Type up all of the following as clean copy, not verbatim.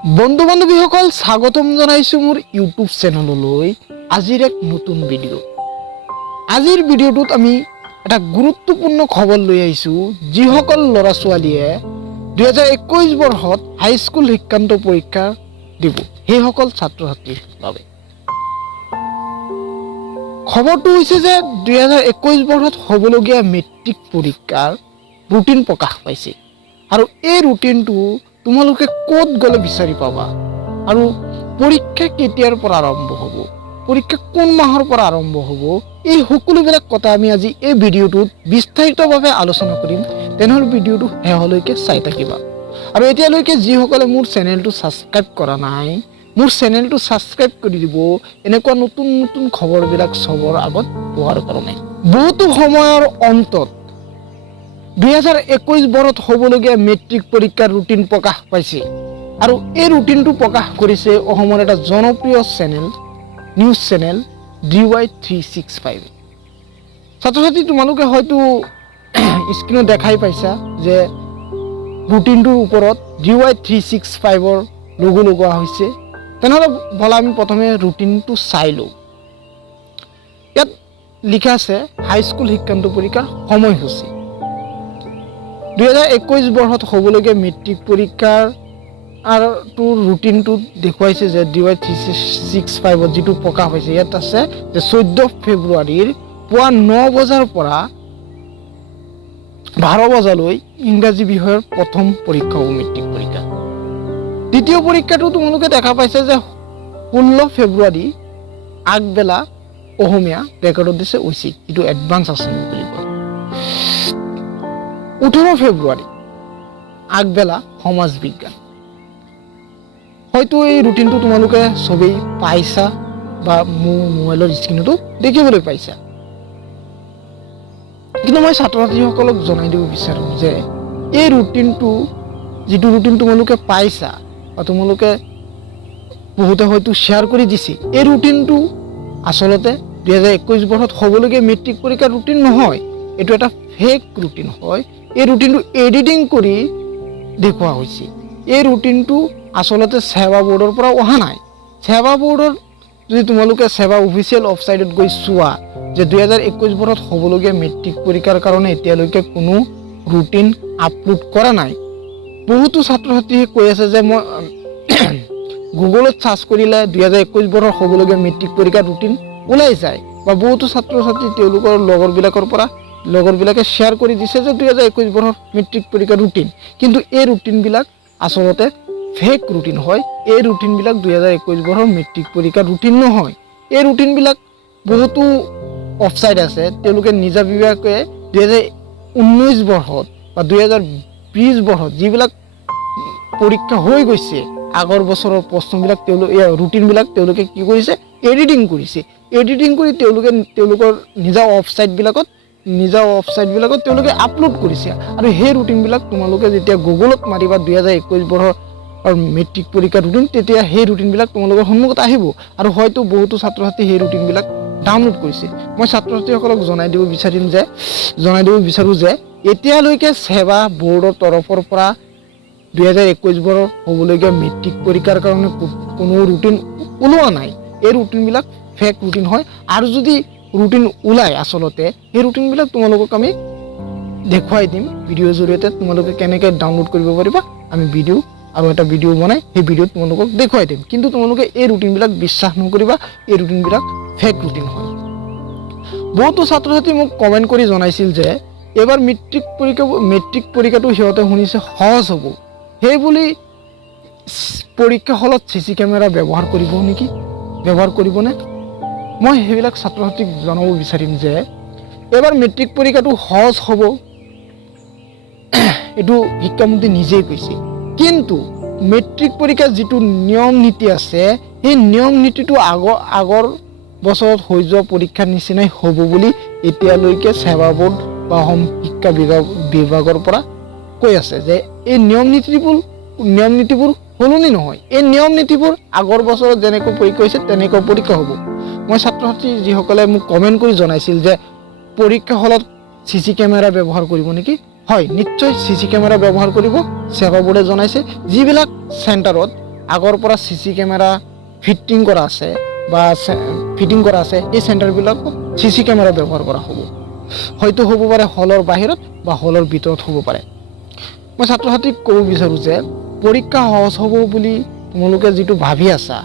বন্ধু বান্ধৱীসকল স্বাগতম জনাইছো মোৰ ইউটিউব চেনেললৈ আজিৰ এক নতুন ভিডিঅ। আজিৰ ভিডিঅ'টোত আমি এটা গুৰুত্বপূৰ্ণ খবৰ লৈ আহিছো যিসকল ল'ৰা ছোৱালীয়ে 2021 বৰ্ষত হাইস্কুল শিক্ষান্ত পৰীক্ষা দিব সেইসকল ছাত্ৰ ছাত্ৰীৰ বাবে। খবৰটো হৈছে যে 2021 বৰ্ষত হ'বলগীয়া মেট্ৰিক পৰীক্ষাৰ ৰুটিন প্ৰকাশ পাইছে আৰু এই ৰুটিনটো তোমালোকে ক'ত গ'লে বিচাৰি পাবা আৰু পৰীক্ষা কেতিয়াৰ পৰা আৰম্ভ হ'ব, পৰীক্ষা কোন মাহৰ পৰা আৰম্ভ হ'ব, এই সকলোবিলাক কথা আমি আজি এই ভিডিঅ'টোত বিস্তাৰিতভাৱে আলোচনা কৰিম। তেনেহ'লে ভিডিঅ'টো শেষলৈকে চাই থাকিবা আৰু এতিয়ালৈকে যিসকলে মোৰ চেনেলটো ছাবস্ক্ৰাইব কৰা নাই মোৰ চেনেলটো ছাবস্ক্ৰাইব কৰি দিব এনেকুৱা নতুন নতুন খবৰবিলাক চবৰ আগত পোৱাৰ কাৰণে। বহুতো সময়ৰ অন্তত 2021 বৰ্ষত হ'বলগীয়া মেট্ৰিক পৰীক্ষাৰ ৰুটিন প্ৰকাশ পাইছে আৰু এই ৰুটিনটো প্ৰকাশ কৰিছে অসমৰ এটা জনপ্ৰিয় চেনেল নিউজ চেনেল DY365। ছাত্ৰ ছাত্ৰী তোমালোকে হয়তো স্ক্ৰীনত দেখাই পাইছা যে ৰুটিনটোৰ ওপৰত DY365ৰ লোগো লগোৱা হৈছে। তেনেহ'লে ব'লা আমি প্ৰথমে ৰুটিনটো চাই লওঁ। ইয়াত লিখা আছে হাইস্কুল শিক্ষান্ত পৰীক্ষাৰ সময়সূচী। 2021 বৰ্ষত হ'বলগীয়া মেট্ৰিক পৰীক্ষাৰ ৰুটিনটোত দেখুৱাইছে যে DY365ত যিটো প্ৰকাশ হৈছে ইয়াত আছে যে 14 ফেব্ৰুৱাৰীৰ পুৱা 9 বজাৰ পৰা 12 বজালৈ ইংৰাজী বিষয়ৰ প্ৰথম পৰীক্ষা হ'ব মেট্ৰিক পৰীক্ষা। দ্বিতীয় পৰীক্ষাটো তোমালোকে দেখা পাইছে যে 16 ফেব্ৰুৱাৰী আগবেলা অসমীয়া ৰেকৰ্ডত দিছে ঐচ্ছিক, যিটো এডভান্স আছামিজ বুলি কয়। 18 ফেব্ৰুৱাৰী আগবেলা সমাজ বিজ্ঞান। হয়তো এই ৰুটিনটো তোমালোকে চবেই পাইছা বা মোৰ মোবাইলৰ স্ক্ৰীনতো দেখিবলৈ পাইছা, কিন্তু মই ছাত্ৰ ছাত্ৰীসকলক জনাই দিব বিচাৰোঁ যে এই ৰুটিনটো যিটো ৰুটিন তোমালোকে পাইছা বা তোমালোকে বহুতে হয়তো শ্বেয়াৰ কৰি দিছে, এই ৰুটিনটো আচলতে 2021 বৰ্ষত হ'বলগীয়া মেট্ৰিক পৰীক্ষাৰ ৰুটিন নহয়, এইটো এটা ফেক ৰুটিন হয়। এই ৰুটিনটো এডিটিং কৰি দেখুওৱা হৈছে। এই ৰুটিনটো আচলতে সেৱা বোৰ্ডৰ পৰা অহা নাই। সেৱা বোৰ্ডৰ যদি তোমালোকে সেৱা অফিচিয়েল ৱেবছাইটত গৈ চোৱা যে 2021 বৰ্ষত হ'বলগীয়া মেট্ৰিক পৰীক্ষাৰ কাৰণে এতিয়ালৈকে কোনো ৰুটিন আপলোড কৰা নাই। বহুতো ছাত্ৰ ছাত্ৰীয়ে কৈ আছে যে মই গুগলত চাৰ্চ কৰিলে 2021 বৰ্ষৰ হ'বলগীয়া মেট্ৰিক পৰীক্ষাৰ ৰুটিন ওলাই যায়, বা বহুতো ছাত্ৰ ছাত্ৰী তেওঁলোকৰ লগৰবিলাকে শ্বেয়াৰ কৰি দিছে যে 2021 বৰ্ষৰ মেট্ৰিক পৰীক্ষাৰ ৰুটিন, কিন্তু এই ৰুটিনবিলাক আচলতে ফেক ৰুটিন হয়। এই ৰুটিনবিলাক 2021 বৰ্ষৰ মেট্ৰিক পৰীক্ষাৰ ৰুটিন নহয়। এই ৰুটিনবিলাক বহুতো ৱেবছাইট আছে, তেওঁলোকে নিজাববীয়াকৈ 2019 বৰ্ষত বা 2020 বৰ্ষত যিবিলাক পৰীক্ষা হৈ গৈছে আগৰ বছৰৰ প্ৰশ্নবিলাক ৰুটিনবিলাক তেওঁলোকে কি কৰিছে, এডিটিং কৰিছে। এডিটিং কৰি তেওঁলোকৰ নিজা ৱেবছাইটবিলাকত তেওঁলোকে আপলোড কৰিছে আৰু সেই ৰুটিনবিলাক তোমালোকে যেতিয়া গুগলত মাৰিবা 2021 বৰ্ষৰ মেট্ৰিক পৰীক্ষাৰ ৰুটিন, তেতিয়া সেই ৰুটিনবিলাক তোমালোকৰ সন্মুখত আহিব আৰু হয়তো বহুতো ছাত্ৰ ছাত্ৰী সেই ৰুটিনবিলাক ডাউনলোড কৰিছে। মই ছাত্ৰ ছাত্ৰীসকলক জনাই দিব বিচাৰোঁ যে এতিয়ালৈকে সেৱা বোৰ্ডৰ তৰফৰ পৰা 2021 বৰ্ষৰ হ'বলগীয়া মেট্ৰিক পৰীক্ষাৰ কাৰণে কোনো ৰুটিন ওলোৱা নাই। এই ৰুটিনবিলাক ফেক ৰুটিন হয় আৰু যদি ৰুটিন ওলাই আচলতে সেই ৰুটিনবিলাক তোমালোকক আমি দেখুৱাই দিম ভিডিঅ'ৰ জৰিয়তে। তোমালোকে কেনেকৈ ডাউনলোড কৰিব পাৰিবা আমি এটা ভিডিঅ' বনাই সেই ভিডিঅ'ত তোমালোকক দেখুৱাই দিম, কিন্তু তোমালোকে এই ৰুটিনবিলাক বিশ্বাস নকৰিবা, এই ৰুটিনবিলাক ফেক ৰুটিন হয়। বহুতো ছাত্ৰ ছাত্ৰী মোক কমেণ্ট কৰি জনাইছিল যে এইবাৰ মেট্ৰিক পৰীক্ষাটো সিহঁতে শুনিছে সহজ হ'ব, সেইবুলি পৰীক্ষা হলত CC কেমেৰা ব্যৱহাৰ কৰিবনে? মই সেইবিলাক ছাত্ৰ ছাত্ৰীক জনাব বিচাৰিম যে এইবাৰ মেট্ৰিক পৰীক্ষাটো সহজ হ'ব, এইটো শিক্ষামন্ত্ৰী নিজেই কৈছে, কিন্তু মেট্ৰিক পৰীক্ষাৰ যিটো নিয়ম নীতি আছে সেই নিয়ম নীতিটো আগৰ বছৰত হৈ যোৱা পৰীক্ষাৰ নিচিনাই হ'ব বুলি এতিয়ালৈকে সেৱা বোৰ্ড বা অসম শিক্ষা বিভাগৰ পৰা কৈ আছে যে এই নিয়ম নীতিবোৰ সলনি নহয়। এই নিয়ম নীতিবোৰ আগৰ বছৰত যেনেকৈ পৰীক্ষা হৈছে তেনেকৈ পৰীক্ষা হ'ব। মই ছাত্ৰ ছাত্ৰী যিসকলে মোক কমেণ্ট কৰি জনাইছিল যে পৰীক্ষা হলত CC কেমেৰা ব্যৱহাৰ কৰিব নেকি, হয় নিশ্চয় CC কেমেৰা ব্যৱহাৰ কৰিব। সেৱা বোৰ্ডে জনাইছে যিবিলাক চেণ্টাৰত আগৰ পৰা চিচি কেমেৰা ফিটিং কৰা আছে এই চেণ্টাৰবিলাকত চিচি কেমেৰা ব্যৱহাৰ কৰা হ'ব। হয়তো হ'ব পাৰে হলৰ বাহিৰত বা হলৰ ভিতৰত হ'ব পাৰে। মই ছাত্ৰ ছাত্ৰীক ক'ব বিচাৰোঁ যে পৰীক্ষা সহজ হ'ব বুলি তোমালোকে যিটো ভাবি আছা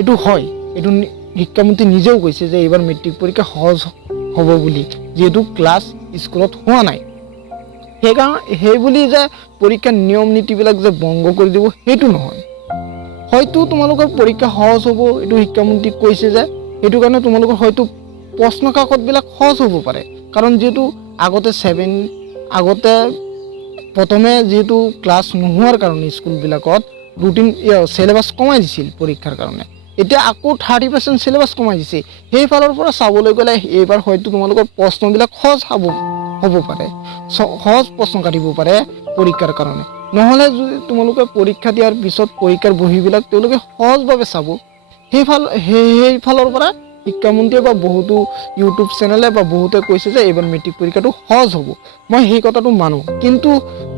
এইটো হয়, এইটো শিক্ষামন্ত্ৰী নিজেও কৈছে যে এইবাৰ মেট্ৰিক পৰীক্ষা সহজ হ'ব বুলি, যিহেতু ক্লাছ স্কুলত হোৱা নাই। সেই বুলি যে পৰীক্ষাৰ নিয়ম নীতিবিলাক যে ভংগ কৰি দিব সেইটো নহয়। হয়তো তোমালোকৰ পৰীক্ষা সহজ হ'ব, এইটো শিক্ষামন্ত্ৰীক কৈছে যে সেইটো কাৰণে তোমালোকৰ হয়তো প্ৰশ্ন কাকতবিলাক সহজ হ'ব পাৰে, কাৰণ যিহেতু আগতে প্ৰথমে যিহেতু ক্লাছ নোহোৱাৰ কাৰণে স্কুলবিলাকত ৰুটিন চিলেবাছ কমাই দিছিল পৰীক্ষাৰ কাৰণে, এতিয়া আকৌ 30% চিলেবাছ কমাই দিছে। সেইফালৰ পৰা চাবলৈ গ'লে এইবাৰ হয়তো তোমালোকৰ প্ৰশ্নবিলাক সহজ হ'ব পাৰে, সহজ প্ৰশ্ন কাটিব পাৰে পৰীক্ষাৰ কাৰণে। নহ'লে যদি তোমালোকে পৰীক্ষা দিয়াৰ পিছত পৰীক্ষাৰ বহীবিলাক তেওঁলোকে সহজভাৱে চাব, সেইফালৰ পৰা শিক্ষামন্ত্ৰীয়ে বা বহুতো ইউটিউব চেনেলে বা বহুতে কৈছে যে এইবাৰ মেট্ৰিক পৰীক্ষাটো সহজ হ'ব। মই সেই কথাটো মানো, কিন্তু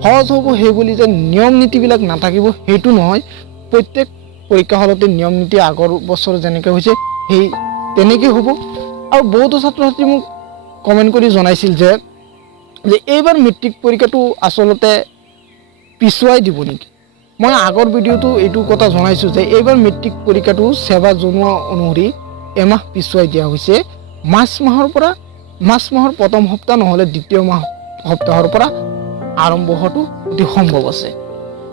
সহজ হ'ব সেই বুলি যে নিয়ম নীতিবিলাক নাথাকিব সেইটো নহয়। প্ৰত্যেক পৰীক্ষা হলতে নিয়ম নীতি আগৰ বছৰ যেনেকৈ হৈছে তেনেকৈ হ'ব। আৰু বহুতো ছাত্ৰ ছাত্ৰী মোক কমেণ্ট কৰি জনাইছিল যে এইবাৰ মেট্ৰিক পৰীক্ষাটো আচলতে পিছুৱাই দিব নেকি। মই আগৰ ভিডিঅ'টো এইটো কথা জনাইছোঁ যে এইবাৰ মেট্ৰিক পৰীক্ষাটো সেৱা জনোৱা অনুসৰি এমাহ পিছুৱাই দিয়া হৈছে। মাৰ্চ মাহৰ প্ৰথম সপ্তাহ নহ'লে দ্বিতীয় সপ্তাহৰ পৰা আৰম্ভ হোৱাটো অতি সম্ভৱ আছে।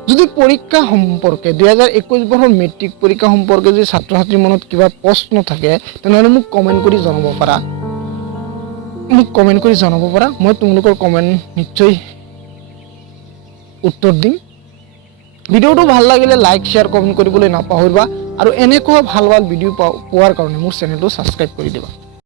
যদি পৰীক্ষা সম্পৰ্কে 2021 বৰ্ষৰ মেট্ৰিক পৰীক্ষা সম্পৰ্কে যদি ছাত্ৰ ছাত্ৰীৰ মনত কিবা প্ৰশ্ন থাকে তেনেহ'লে মোক কমেণ্ট কৰি জনাব পাৰা। মই তোমালোকৰ কমেণ্ট নিশ্চয় উত্তৰ দিম। ভিডিঅ'টো ভাল লাগিলে লাইক শ্বেয়াৰ কমেণ্ট কৰিবলৈ নাপাহৰিবা, আৰু এনেকুৱা ভাল ভিডিঅ' পোৱাৰ কাৰণে মোৰ চেনেলটো ছাবস্ক্ৰাইব কৰি দিবা।